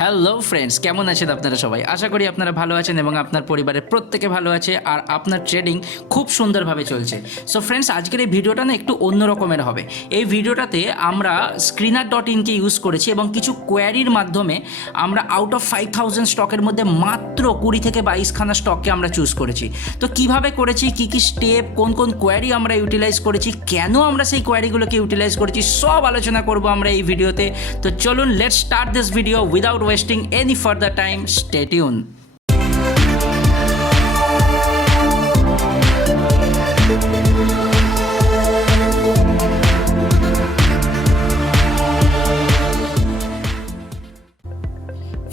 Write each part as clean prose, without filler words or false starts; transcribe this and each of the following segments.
Hello friends, কেমন আছেন আপনারা সবাই? আশা করি আপনারা ভালো আছেন এবং আপনার পরিবারের প্রত্যেকে ভালো আছে আর আপনার ট্রেডিং খুব সুন্দরভাবে চলছে। সো ফ্রেন্ডস, আজকের এই ভিডিওটা না একটু অন্য রকমের হবে। এই ভিডিওটাতে আমরা screener.in-কে ইউজ করেছি এবং কিছু কোয়ারির মাধ্যমে আমরা আউট অফ 5000 স্টকের মধ্যে মাত্র 20 থেকে 22খানা স্টককে আমরা চুজ করেছি। তো কিভাবে করেছি, কি কি স্টেপ, কোন কোন কোয়ারি আমরা ইউটিলাইজ করেছি, কেন আমরা সেই কোয়ারিগুলোকে ইউটিলাইজ করেছি, সব আলোচনা করব আমরা এই ভিডিওতে। তো চলুন, let's start this video without wasting any further time. Stay tuned.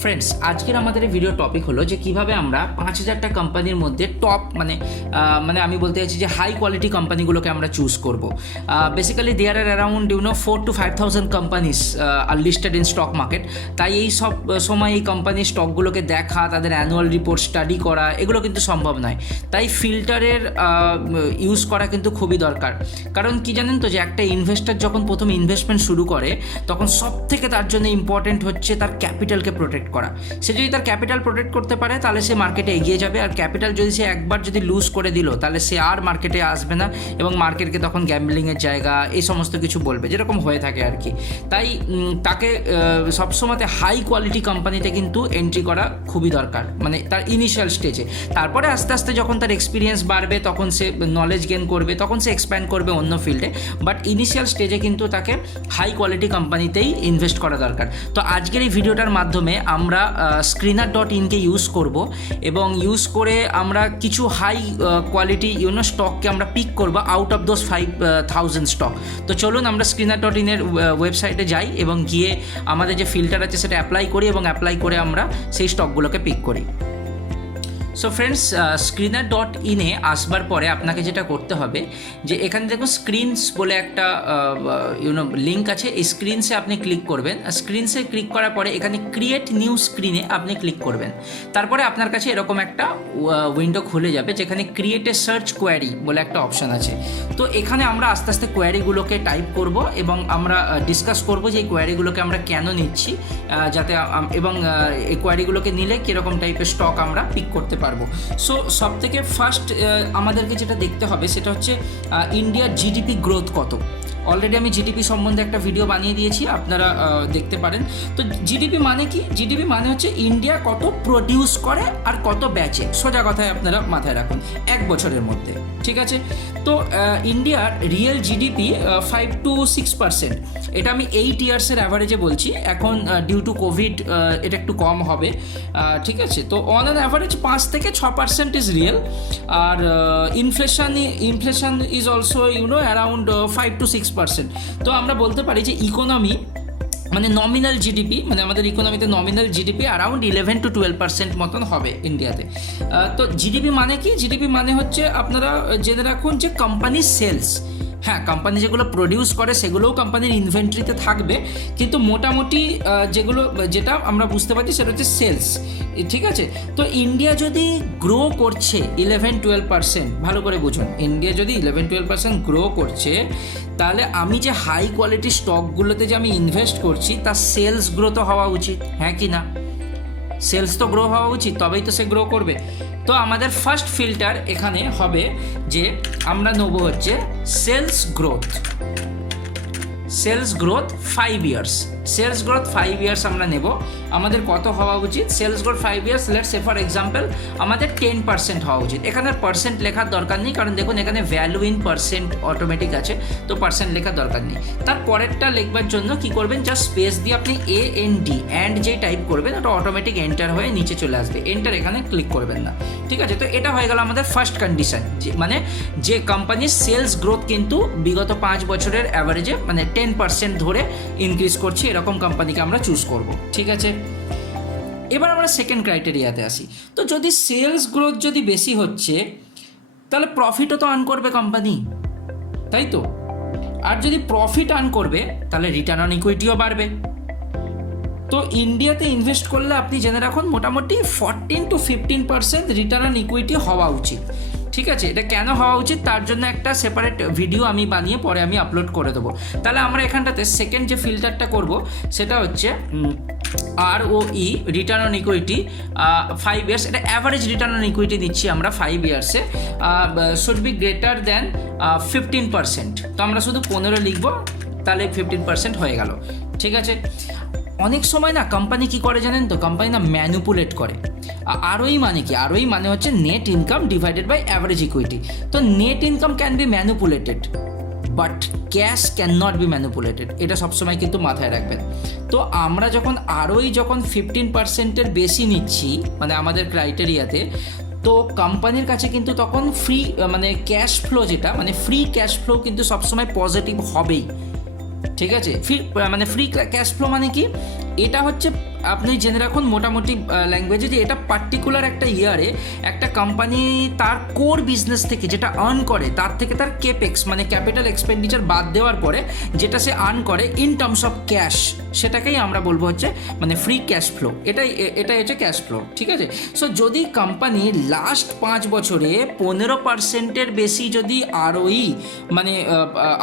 Friends, আজকের আমাদের এই ভিডিও টপিক হলো যে কীভাবে আমরা 5000টা কোম্পানির মধ্যে টপ মানে আমি বলতে চাইছি যে হাই কোয়ালিটি কোম্পানিগুলোকে আমরা চুজ করব। Basically there are around 4 to 5000 companies are listed in stock market. তাই এই সব সময় এই কোম্পানির স্টকগুলোকে দেখা, তাদের অ্যানুয়াল রিপোর্ট স্টাডি করা, এগুলো কিন্তু সম্ভব নয়। তাই ফিল্টারের ইউজ করা কিন্তু খুবই দরকার। কারণ কি জানেন তো, যে একটা ইনভেস্টর যখন প্রথম ইনভেস্টমেন্ট শুরু করে তখন সব থেকে তার জন্য ইম্পর্টেন্ট হচ্ছে তার ক্যাপিটালকে প্রোটেক্ট করা। সে যদি তার ক্যাপিটাল প্রোটেক্ট করতে পারে তাহলে সে মার্কেটে এগিয়ে যাবে। আর ক্যাপিটাল যদি সে একবার যদি লুজ করে দিল তাহলে সে আর মার্কেটে আসবে না এবং মার্কেটকে তখন গ্যাম্বলিংয়ের জায়গা এই সমস্ত কিছু বলবে, যেরকম হয়ে থাকে আর কি। তাই তাকে সবসময়তে হাই কোয়ালিটি কোম্পানিতে কিন্তু এন্ট্রি করা খুবই দরকার, মানে তার ইনিশিয়াল স্টেজে। তারপরে আস্তে আস্তে যখন তার এক্সপিরিয়েন্স বাড়বে, তখন সে নলেজ গেন করবে, তখন সে এক্সপ্যান্ড করবে অন্য ফিল্ডে। বাট ইনিশিয়াল স্টেজে কিন্তু তাকে হাই কোয়ালিটি কোম্পানিতেই ইনভেস্ট করা দরকার। তো আজকের এই ভিডিওটার মাধ্যমে আমরা screener.in-কে ইউজ করব এবং ইউজ করে আমরা কিছু হাই কোয়ালিটি স্টককে আমরা পিক করব আউট অফ দোজ 5000 স্টক। তো চলুন আমরা screener.in-এর ওয়েবসাইটে যাই এবং গিয়ে আমাদের যে ফিল্টার আছে সেটা অ্যাপ্লাই করি এবং অ্যাপ্লাই করে আমরা সেই স্টকগুলোকে পিক করি। সো ফ্রেন্ডস, screener.in-এ আসবার পরে আপনাকে যেটা করতে হবে যে এখানে দেখুন স্ক্রিনস বলে একটা লিঙ্ক আছে। এই স্ক্রিনসে আপনি ক্লিক করবেন। স্ক্রিনসে ক্লিক করার পরে এখানে ক্রিয়েট নিউ স্ক্রিনে আপনি ক্লিক করবেন। তারপরে আপনার কাছে এরকম একটা উইন্ডো খুলে যাবে যেখানে ক্রিয়েট এ সার্চ কোয়ারি বলে একটা অপশান আছে। তো এখানে আমরা আস্তে আস্তে কোয়ারিগুলোকে টাইপ করব এবং আমরা ডিসকাস করব যে এই কোয়ারিগুলোকে আমরা কেন নিচ্ছি, যাতে এবং এই কোয়ারিগুলোকে নিলে কীরকম টাইপের স্টক আমরা পিক করতে পারবো। সো সব থেকে ফার্স্ট আমাদেরকে যেটা দেখতে হবে সেটা হচ্ছে ইন্ডিয়ার জিডিপি গ্রোথ কত। অলরেডি আমি জিডিপি সম্বন্ধে একটা ভিডিও বানিয়ে দিয়েছি, আপনারা দেখতে পারেন। তো জিডিপি মানে কি? জিডিপি মানে হচ্ছে ইন্ডিয়া কত প্রডিউস করে আর কত বেচে। সোজা কথায় আপনারা মাথায় রাখুন, এক বছরের মধ্যে, ঠিক আছে? তো ইন্ডিয়ার রিয়েল জিডিপি 5 to 6%। এটা আমি 8 ইয়ার্সের অ্যাভারেজে বলছি। এখন ডিউ টু কোভিড এটা একটু কম হবে, ঠিক আছে? তো অন অ্যান অ্যাভারেজ 5 থেকে 6% ইজ রিয়েল। আর inflation is also around 5 to 6%। তো আমরা বলতে পারি যে ইকোনমি মানে নমিনাল জিডিপি, মানে আমাদের ইকোনমিতে নমিনাল জিডিপি অ্যারাউন্ড 11 to 12% মতন হবে ইন্ডিয়াতে। তো জিডিপি মানে কি? জিডিপি মানে হচ্ছে আপনারা জেনে রাখুন যে কোম্পানির সেলস। হ্যাঁ, কোম্পানি যেগুলো প্রডিউস করে সেগুলোও কোম্পানির ইনভেন্টরিতে থাকবে, কিন্তু মোটামুটি যেটা আমরা বুঝতে পারছি সেটা হচ্ছে সেলস, ঠিক আছে? তো ইন্ডিয়া যদি গ্রো করছে 11-12%, ভালো করে বুঝুন, ইন্ডিয়া যদি 11-12% গ্রো করছে তাহলে আমি যে হাই কোয়ালিটি স্টকগুলোতে যে আমি ইনভেস্ট করছি তার সেলস গ্রো তো হওয়া উচিত, হ্যাঁ কি না? সেলস তো গ্রো হওয়া উচিত, তবেই তো সে গ্রো করবে। তো আমাদের ফার্স্ট ফিল্টার এখানে হবে যে আমরা নেবো হচ্ছে sales growth 5 years. Sales growth 5 years আমরা নেব। আমাদের কত হওয়া উচিত? Sales growth 5 years, let's say for example আমাদের 10% হওয়া উচিত। এখানে পার্সেন্ট লেখার দরকার নেই, কারণ দেখুন এখানে ভ্যালু ইন পার্সেন্ট অটোমেটিক আছে, তো পার্সেন্ট লেখার দরকার নেই। তার পরেরটা লিখবার জন্য কি করবেন, জাস্ট স্পেস দিয়ে আপনি অ্যান্ড যে টাইপ করবেন ওটা অটোমেটিক এন্টার হয়ে নিচে চলে আসবে। এন্টার এখানে ক্লিক করবেন না, ঠিক আছে? তো এটা হয়ে গেল আমাদের ফার্স্ট কন্ডিশন, মানে যে কোম্পানির সেলস গ্রোথ কিন্তু বিগত 5 বছরের অ্যাভারেজে মানে 10% ধরে ইনক্রিজ করছে, এরকম কোম্পানিকে আমরা চুজ করব, ঠিক আছে? এবার আমরা সেকেন্ড ক্রাইটেরিয়াতে আসি। তো যদি সেলস গ্রোথ যদি বেশি হচ্ছে তাহলে প্রফিটও তো আর্ন করবে কোম্পানি, তাই তো? আর যদি প্রফিট আর্ন করবে তাহলে রিটার্ন অন ইকুইটিও বাড়বে। তো ইন্ডিয়াতে ইনভেস্ট করলে আপনি জেনে রাখুন মোটামুটি 14 to 15% রিটার্ন অন ইকুইটি হওয়া উচিত, ঠিক আছে? এটা কেন হওয়া উচিত তার জন্য একটা সেপারেট ভিডিও আমি বানিয়ে পরে আমি আপলোড করে দেবো। তাহলে আমরা এখানটাতে সেকেন্ড যে ফিল্টারটা করব সেটা হচ্ছে ROE return on equity 5 years, এটা অ্যাভারেজ রিটার্ন অন ইকুইটি দিচ্ছি আমরা 5 ইয়ার্সে, শুড বি গ্রেটার দ্যান 15%। তো আমরা শুধু 15 লিখবো, তাহলে 15% হয়ে গেল। ঠিক আছে, অনেক সময় না কোম্পানি কি করে জানেন তো, কোম্পানি না ম্যানুপুলেট করে। ROE মানে কি? ROE মানে হচ্ছে net income divided by average equity. তো net income can be manipulated, but cash can not be manipulated, এটা সবসময় কিন্তু মাথায় রাখবেন। তো আমরা যখন যখন 15%-এর বেশি নিচ্ছি মানে আমাদের ক্রাইটেরিয়াতে, তো কোম্পানির কাছে কিন্তু তখন ফ্রি মানে ক্যাশ ফ্লো, যেটা মানে ফ্রি ক্যাশ ফ্লো কিন্তু সবসময় পজিটিভ হবেই। ঠিক আছে, ফ্রি ক্যাশ ফ্লো মানে কি? এটা হচ্ছে আপনি জেনে রাখুন মোটামুটি ল্যাঙ্গুয়েজে, যে এটা পার্টিকুলার একটা ইয়ারে একটা কোম্পানি তার কোর বিজনেস থেকে যেটা আর্ন করে, তার থেকে তার কেপেক্স মানে ক্যাপিটাল এক্সপেন্ডিচার বাদ দেওয়ার পরে যেটা সে আর্ন করে ইন টার্মস অফ ক্যাশ, সেটাকেই আমরা বলবো হচ্ছে মানে ফ্রি ক্যাশ ফ্লো। এটাই হচ্ছে ক্যাশ ফ্লো। ঠিক আছে, সো যদি কোম্পানি লাস্ট 5 বছরে 15%-এর বেশি যদি ROE মানে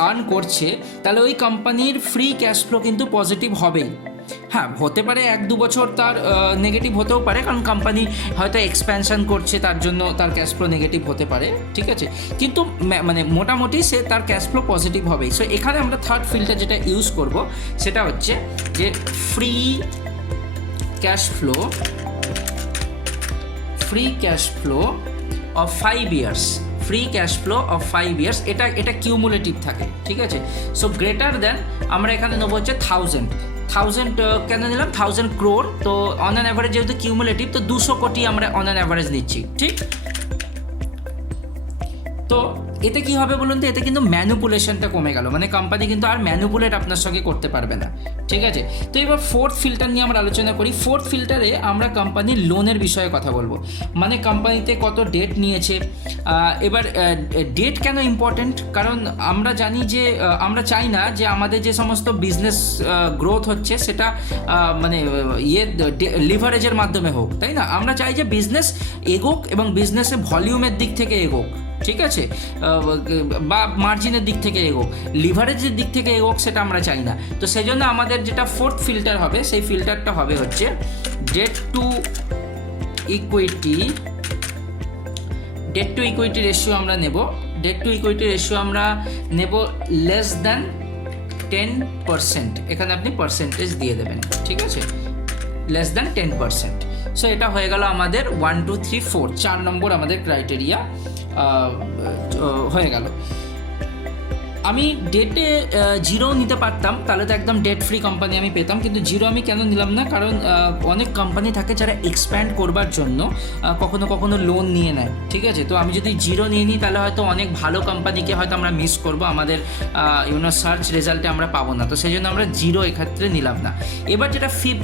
আর্ন করছে, তাহলে ওই কোম্পানির ফ্রি ক্যাশ ফ্লো কিন্তু পজিটিভ হবেই। হ্যাঁ, হতে পারে 1-2 বছর তার নেগেটিভ হতেও পারে, কারণ কোম্পানি হয়তো এক্সপ্যানশন করছে, তার জন্য তার ক্যাশ ফ্লো নেগেটিভ হতে পারে। ঠিক আছে, কিন্তু মানে মোটামুটি সে তার ক্যাশ ফ্লো পজিটিভ হবেই। সো এখানে আমরা থার্ড ফিল্টার যেটা ইউজ করব সেটা হচ্ছে যে free cash flow of 5 years, free cash flow of 5 years, এটা কিউমুলেটিভ থাকে। ঠিক আছে, সো গ্রেটার দেন আমরা এখানে নেবো হচ্ছে 1000 কেন নিলাম 1000 crore। তো অন অ্যান অ্যাভারেজ যেহেতু কিউমুলেটিভ, তো 200 কোটি আমরা অন অ্যান অ্যাভারেজ নিচ্ছি। ঠিক, তো এতে কি হবে বলুন তো, এতে কিন্তু ম্যানুপুলেশনটা কমে গেল, মানে কোম্পানি কিন্তু আর ম্যানুপুলেট আপনার সঙ্গে করতে পারবে না। ঠিক আছে, তো এবার ফোর্থ ফিল্টার নিয়ে আমরা আলোচনা করি। ফোর্থ ফিল্টারে আমরা কোম্পানির লোনের বিষয়ে কথা বলবো, মানে কোম্পানিতে কত ডেট নিয়েছে। এবার ডেট কেন ইম্পর্টেন্ট? কারণ আমরা জানি যে আমরা চাই না যে আমাদের যে সমস্ত বিজনেস গ্রোথ হচ্ছে সেটা মানে লিভারেজের মাধ্যমে হোক, তাই না? আমরা চাই যে বিজনেস এগোক এবং বিজনেসে ভলিউমের দিক থেকে এগোক। ঠিক আছে, বা মার্জিনের দিক থেকে এগোক, লিভারেজের দিক থেকে এগোক, সেটা আমরা চাই না। তো সেই জন্য আমাদের যেটা ফোর্থ ফিল্টার হবে, সেই ফিল্টারটা হবে হচ্ছে ডেট টু ইকুইটি রেশিও আমরা নেব। ডেট টু ইকুইটি রেশিও আমরা নেব লেস দ্যান 10%। এখানে আপনি পার্সেন্টেজ দিয়ে দেবেন। ঠিক আছে, লেস দ্যান 10%। সো এটা হয়ে গেল আমাদের 1 2 3 4 4 নম্বর আমাদের ক্রাইটেরিয়া হয়ে গেল। আমি ডেটে জিরো নিতে পারতাম, তাহলে তো একদম ডেট ফ্রি কোম্পানি আমি পেতাম, কিন্তু জিরো আমি কেন নিলাম না? কারণ অনেক কোম্পানি থাকে যারা এক্সপ্যান্ড করবার জন্য কখনো কখনো লোন নিয়ে নেয়। ঠিক আছে, তো আমি যদি জিরো নিয়ে নিই তাহলে হয়তো অনেক ভালো কোম্পানিকে হয়তো আমরা মিস করবো, আমাদের সার্চ রেজাল্টে আমরা পাবো না। তো সেই জন্য আমরা জিরো এক্ষেত্রে নিলাম না। এবার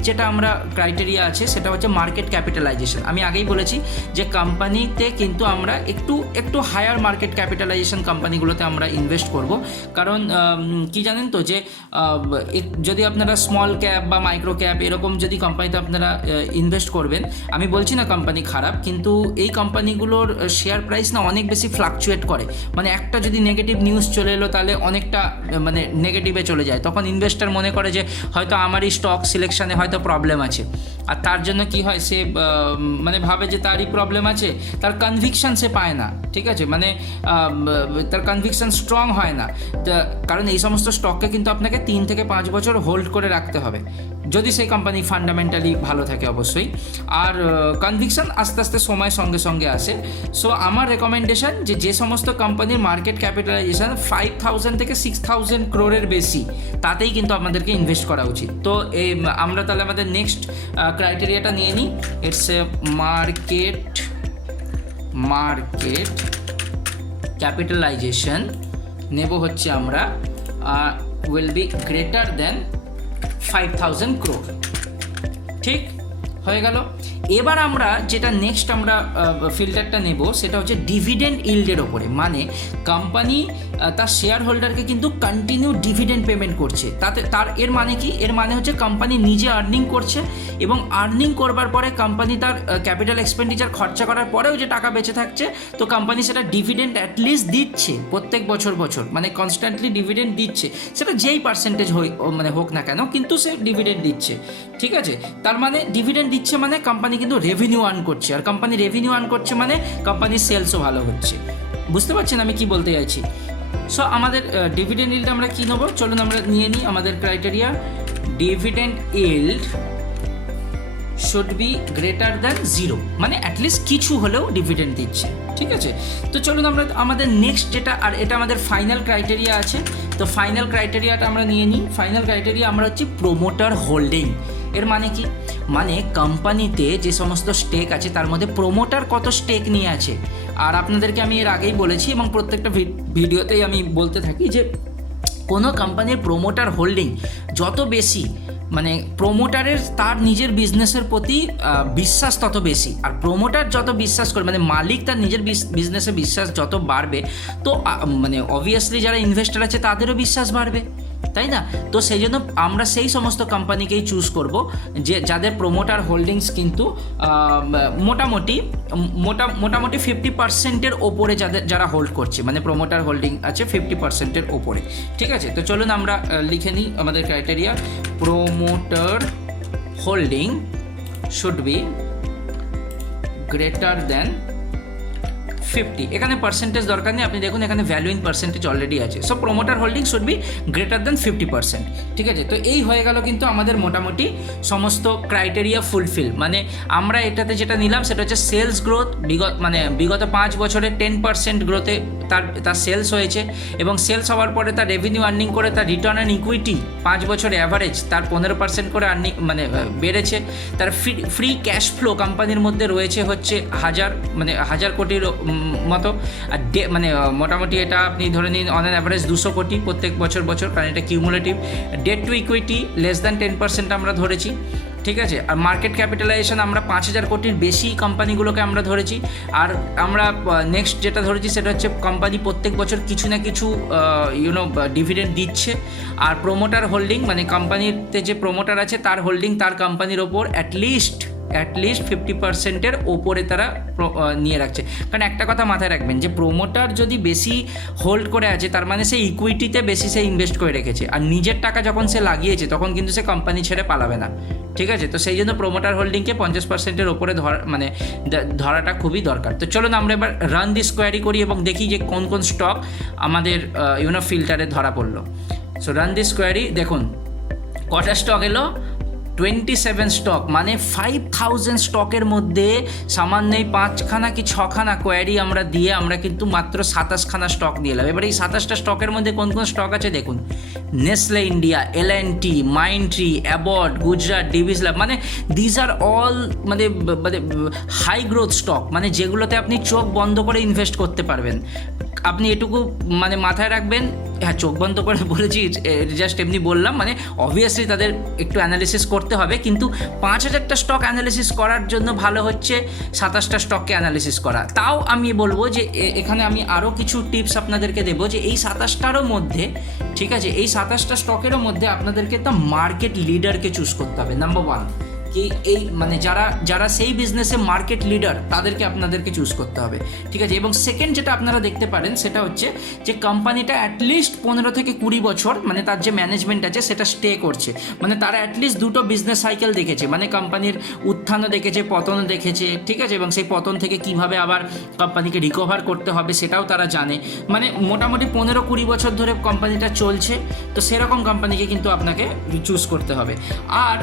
যেটা আমরা ক্রাইটেরিয়া আছে সেটা হচ্ছে মার্কেট ক্যাপিটালাইজেশন। আমি আগেই বলেছি যে কোম্পানিতে কিন্তু আমরা একটু হায়ার মার্কেট ক্যাপিটালাইজেশন কোম্পানিগুলোতে আমরা ইনভেস্ট করব। কারণ কি জানেন তো, যে যদি আপনারা স্মল ক্যাপ বা মাইক্রো ক্যাপ এরকম যদি কোম্পানিতে আপনারা ইনভেস্ট করবেন, আমি বলছি না কোম্পানি খারাপ, কিন্তু এই কোম্পানিগুলোর শেয়ার প্রাইস না অনেক বেশি ফ্লাকচুয়েট করে। মানে একটা যদি নেগেটিভ নিউজ চলে এলো তাহলে অনেকটা মানে নেগেটিভে চলে যায়, তখন ইনভেস্টার মনে করে যে হয়তো আমারই স্টক সিলেকশানে হয়তো প্রবলেম আছে, আর তার জন্য কি হয়, সে মানে ভাবে যে তারই প্রবলেম আছে, তার কনভিকশন সে পায় না। ঠিক আছে, মানে তার কনভিকশন স্ট্রং হয় না, কারণ এই সমস্ত স্টককে কিন্তু আপনাকে 3 থেকে 5 বছর হোল্ড করে রাখতে হবে, যদি সেই কোম্পানি ফান্ডামেন্টালি ভালো থাকে অবশ্যই। আর কনভিকশন আস্তে আস্তে সময়ের সঙ্গে সঙ্গে আসে। সো আমার রেকমেন্ডেশন যে সমস্ত কোম্পানির মার্কেট ক্যাপিটালাইজেশন 5000 থেকে 6000 crore বেশি, তাতেই কিন্তু আপনাদেরকে ইনভেস্ট করা উচিত। তো আমরা তাহলে আমাদের নেক্সট ক্রাইটেরিয়াটা নিয়ে নিই। ইটস এ মার্কেট ক্যাপিটালাইজেশন নেব হচ্ছে আমরা will be greater than 5000 crore। ঠিক, হয়ে গেল। এবার আমরা যেটা নেক্সট আমরা ফিল্টারটা নেব সেটা হচ্ছে ডিভিডেন্ড ইল্ডের ওপরে, মানে কোম্পানি তার শেয়ার হোল্ডারকে কিন্তু কন্টিনিউ ডিভিডেন্ড পেমেন্ট করছে। তার এর মানে কি? এর মানে হচ্ছে কোম্পানি নিজে আর্নিং করছে এবং আর্নিং করবার পরে কোম্পানি তার ক্যাপিটাল এক্সপেন্ডিচার খরচা করার পরেও যে টাকা বেঁচে থাকছে, তো কোম্পানি সেটা ডিভিডেন্ড অ্যাটলিস্ট দিচ্ছে প্রত্যেক বছর, মানে কনস্ট্যান্টলি ডিভিডেন্ড দিচ্ছে, সেটা যেই পার্সেন্টেজ মানে হোক না কেন, কিন্তু সে ডিভিডেন্ড দিচ্ছে। ঠিক আছে, তার মানে ডিভিডেন্ড দিচ্ছে মানে কোম্পানি কিন্তু রেভিনিউ আর্ন করছে, আর কোম্পানি রেভিনিউ আর্ন করছে মানে কোম্পানির সেলসও ভালো হচ্ছে। বুঝতে পারছেন আমি কি বলতে চাইছি? সো আমাদের ডিভিডেন্ড ইল্ড আমরা কী নেবো, চলুন আমরা নিয়ে নিই আমাদের criteria. Dividend yield should be greater than 0, মানে অ্যাটলিস্ট কিছু হলেও ডিভিডেন্ড দিচ্ছে। ঠিক আছে, তো চলুন আমরা আমাদের নেক্সট যেটা, আর এটা আমাদের ফাইনাল ক্রাইটেরিয়া আছে, তো ফাইনাল ক্রাইটেরিয়াটা আমরা নিয়ে নিই। ফাইনাল ক্রাইটেরিয়া আমরা হচ্ছে প্রোমোটার হোল্ডিং। এর মানে কি? মানে কোম্পানিতে যে সমস্ত স্টেক আছে তার মধ্যে প্রোমোটার কত স্টেক নিয়ে আছে। আর আপনাদেরকে আমি এর আগেই বলেছি এবং প্রত্যেকটা ভিডিওতেই আমি বলতে থাকি যে কোনো কোম্পানির প্রোমোটার হোল্ডিং যত বেশি, মানে প্রোমোটারের তার নিজের বিজনেসের প্রতি বিশ্বাস তত বেশি, আর প্রোমোটার যত বিশ্বাস করে, মানে মালিক তার নিজের বিজনেসে বিশ্বাস যত বাড়বে, তো মানে অবভিয়াসলি যারা ইনভেস্টার আছে তাদেরও বিশ্বাস বাড়বে, তাই না? তো সেই জন্য আমরা সেই সমস্ত কোম্পানিকেই চুজ করব যে যাদের প্রোমোটার হোল্ডিংস কিন্তু মোটামুটি 50%-এর ওপরে যারা হোল্ড করছে, মানে প্রোমোটার হোল্ডিং আছে 50%-এর ওপরে। ঠিক আছে, তো চলুন আমরা লিখে নিই আমাদের criteria. Promoter holding should be greater than 50। এখানে পার্সেন্টেজ দরকার নেই, আপনি দেখুন এখানে ভ্যালু ইন পার্সেন্টেজ অলরেডি আছে। So promoter holding should be greater than 50%। ঠিক আছে, তো এই হয়ে গেল কিন্তু আমাদের মোটামুটি সমস্ত ক্রাইটেরিয়া ফুলফিল। মানে আমরা এটাতে যেটা নিলাম সেটা হচ্ছে সেলস গ্রোথ, বিগত 5 বছরে 10% গ্রোথে তার সেলস হয়েছে, এবং সেলস হওয়ার পরে তার রেভিনিউ আর্নিং করে তার রিটার্ন অন ইকুইটি 5 বছরে অ্যাভারেজ তার 15% করে আর্নিং বেড়েছে। তার ফ্রি ক্যাশ ফ্লো কোম্পানির মধ্যে রয়েছে হচ্ছে 1000 কোটির মতো, আর মোটামুটি এটা আপনি ধরে নিন অন অ্যান অ্যাভারেজ 200 কোটি প্রত্যেক বছর, কারণ এটা cumulative. Debt to equity less than 10% আমরা ধরেছি। ঠিক আছে, আর মার্কেট ক্যাপিটালাইজেশন আমরা 5000 কোটির বেশি কোম্পানিগুলোকে আমরা ধরেছি। আর আমরা নেক্সট যেটা ধরেছি সেটা হচ্ছে কোম্পানি প্রত্যেক বছর কিছু না কিছু ডিভিডেন্ড দিচ্ছে। আর প্রোমোটার হোল্ডিং, মানে কোম্পানিতে যে প্রোমোটার আছে তার হোল্ডিং তার কোম্পানির ওপর অ্যাটলিস্ট 50%-এর ওপরে তারা নিয়ে রাখছে। কারণ একটা কথা মাথায় রাখবেন যে প্রোমোটার যদি বেশি হোল্ড করে আছে তার মানে সে ইকুইটিতে বেশি সে ইনভেস্ট করে রেখেছে, আর নিজের টাকা যখন সে লাগিয়েছে তখন কিন্তু সে কোম্পানি ছেড়ে পালাবে না। ঠিক আছে, তো সেই জন্য প্রোমোটার হোল্ডিংকে 50%-এর ওপরে ধরাটা খুবই দরকার। তো চলুন আমরা এবার রান দিস কোয়ারি করি এবং দেখি যে কোন কোন স্টক আমাদের ফিল্টারে ধরা পড়লো। সো রান দিস কোয়ারি, দেখুন কটা স্টক এলো, 27 স্টক, মানে 5000 স্টকের মধ্যে সামান্যই 5খানা কি 6খানা কোয়ারি আমরা দিয়ে আমরা কিন্তু মাত্র 27খানা স্টক দিয়ে এলাম। এবার এই 27টা স্টকের মধ্যে কোন কোন স্টক আছে দেখুন। Nestle India, L&T, Mindtree, Abbott, Gujarat, Divi's lab, মানে দিজ আর অল মানে হাই গ্রোথ স্টক, মানে যেগুলোতে আপনি চোখ বন্ধ করে ইনভেস্ট করতে পারবেন। আপনি এটুকু মানে মাথায় রাখবেন, হ্যাঁ চোখ বন্ধ করে বলেছি, জাস্ট এমনি বললাম, মানে অবভিয়াসলি তাদের একটু অ্যানালিসিস করতে হবে, কিন্তু 5000টা স্টক অ্যানালিসিস করার জন্য ভালো হচ্ছে 27টা স্টককে অ্যানালিসিস করা। তাও আমি বলবো যে এখানে আমি আরও কিছু টিপস আপনাদেরকে দেবো যে এই 27টারও মধ্যে, ঠিক আছে, এই 27টা স্টকেরও মধ্যে আপনাদেরকে তো মার্কেট লিডারকে চুজ করতে হবে। নাম্বার 1 কি এই মানে যারা সেই বিজনেসে মার্কেট লিডার তাদেরকে আপনাদেরকে চুজ করতে হবে। ঠিক আছে, এবং সেকেন্ড যেটা আপনারা দেখতে পারেন সেটা হচ্ছে যে কোম্পানিটা অ্যাটলিস্ট 15 থেকে 20 বছর মানে তার যে ম্যানেজমেন্ট আছে সেটা স্টে করছে, মানে তারা অ্যাটলিস্ট 2টো বিজনেস সাইকেল দেখেছে, মানে কোম্পানির উত্থানও দেখেছে, পতনও দেখেছে। ঠিক আছে, এবং সেই পতন থেকে কিভাবে আবার কোম্পানিকে রিকভার করতে হবে সেটাও তারা জানে। মানে মোটামুটি 15-20 বছর ধরে কোম্পানিটা চলছে, তো সেরকম কোম্পানিকে কিন্তু আপনাকে চুজ করতে হবে। আর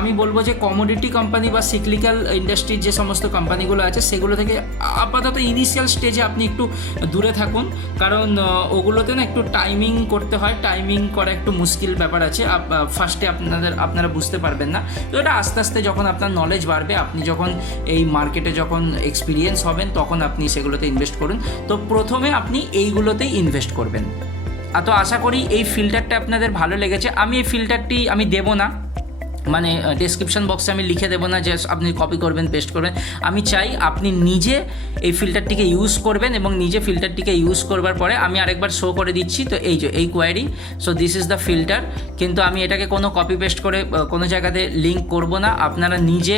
আমি বলবো যে কমোডিটি কোম্পানি বা সিক্লিক্যাল ইন্ডাস্ট্রির যে সমস্ত কোম্পানিগুলো আছে সেগুলো থেকে আপাতত ইনিশিয়াল স্টেজে আপনি একটু দূরে থাকুন, কারণ ওগুলোতে না একটু টাইমিং করতে হয়, টাইমিং করা একটু মুশকিল ব্যাপার আছে। ফার্স্টে আপনারা বুঝতে পারবেন না, তো এটা আস্তে আস্তে যখন আপনার নলেজ বাড়বে, আপনি যখন এই মার্কেটে যখন এক্সপিরিয়েন্স হবেন তখন আপনি সেগুলোতে ইনভেস্ট করুন। তো প্রথমে আপনি এইগুলোতেই ইনভেস্ট করবেন। তো আশা করি এই ফিল্টারটা আপনাদের ভালো লেগেছে। আমি এই ফিল্টারটি আমি দেবো না, মানে ডেসক্রিপশন বক্সে আমি লিখে দেবো না যে আপনি কপি করবেন, পেস্ট করবেন। আমি চাই আপনি নিজে এই ফিল্টারটিকে ইউজ করবেন এবং নিজে ফিল্টারটিকে ইউজ করবার পরে আমি আরেকবার শো করে দিচ্ছি। তো এই যে এই query, so this is the filter. কিন্তু আমি এটাকে কোনো কপি পেস্ট করে কোনো জায়গাতে লিঙ্ক করব না। আপনারা নিজে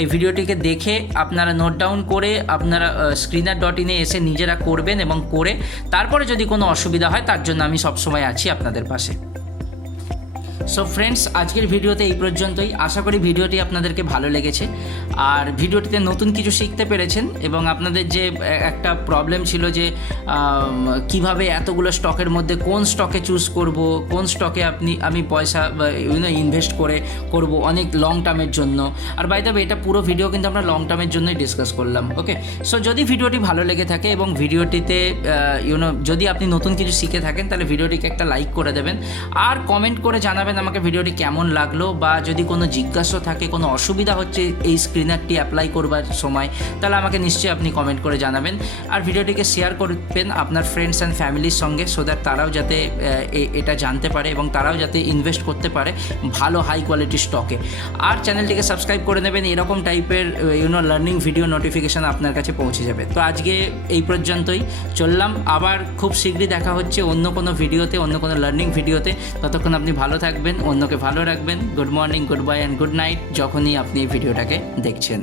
এই ভিডিওটিকে দেখে আপনারা নোট ডাউন করে আপনারা screener.in এসে নিজেরা করবেন এবং করে তারপরে যদি কোনো অসুবিধা হয় তার জন্য আমি সবসময় আছি আপনাদের পাশে। সো ফ্রেন্ডস, আজকের ভিডিওতে এই পর্যন্তই। আশা করি ভিডিওটি আপনাদেরকে ভালো লেগেছে আর ভিডিওটিতে নতুন কিছু শিখতে পেরেছেন এবং আপনাদের যে একটা প্রবলেম ছিল যে কিভাবে এতগুলো স্টকের মধ্যে কোন স্টকে চুজ করব, কোন স্টকে আমি পয়সা ইনভেস্ট করব অনেক লং টার্মের জন্য। আর বাই দ্য ওয়ে, এটা পুরো ভিডিও কিন্তু আমরা লং টার্মের জন্যই ডিসকাস করলাম। ওকে, সো যদি ভিডিওটি ভালো লেগে থাকে এবং ভিডিওটিতে যদি আপনি নতুন কিছু শিখে থাকেন তাহলে ভিডিওটিকে একটা লাইক করে দেবেন আর কমেন্ট করে জানাবেন আমাকে ভিডিওটি কেমন লাগলো, বা যদি কোনো জিজ্ঞাসা থাকে, কোনো অসুবিধা হচ্ছে এই স্ক্রিনারটি অ্যাপ্লাই করবার সময়, তাহলে আমাকে নিশ্চয়ই আপনি কমেন্ট করে জানাবেন। আর ভিডিওটিকে শেয়ার করবেন আপনার ফ্রেন্ডস অ্যান্ড ফ্যামিলির সঙ্গে, সো দ্যাট তারাও যাতে এটা জানতে পারে এবং তারাও যাতে ইনভেস্ট করতে পারে ভালো হাই কোয়ালিটি স্টকে। আর চ্যানেলটিকে সাবস্ক্রাইব করে নেবেন, এরকম টাইপের লার্নিং ভিডিও নোটিফিকেশান আপনার কাছে পৌঁছে যাবে। তো আজকে এই পর্যন্তই, চললাম। আবার খুব শীঘ্রই দেখা হচ্ছে অন্য কোনো ভিডিওতে, অন্য কোনো লার্নিং ভিডিওতে। ততক্ষণ আপনি ভালো থাকবেন, অন্যকে ভালো রাখবেন। Good morning, good bye and good night যখনই আপনি এই ভিডিওটাকে দেখছেন।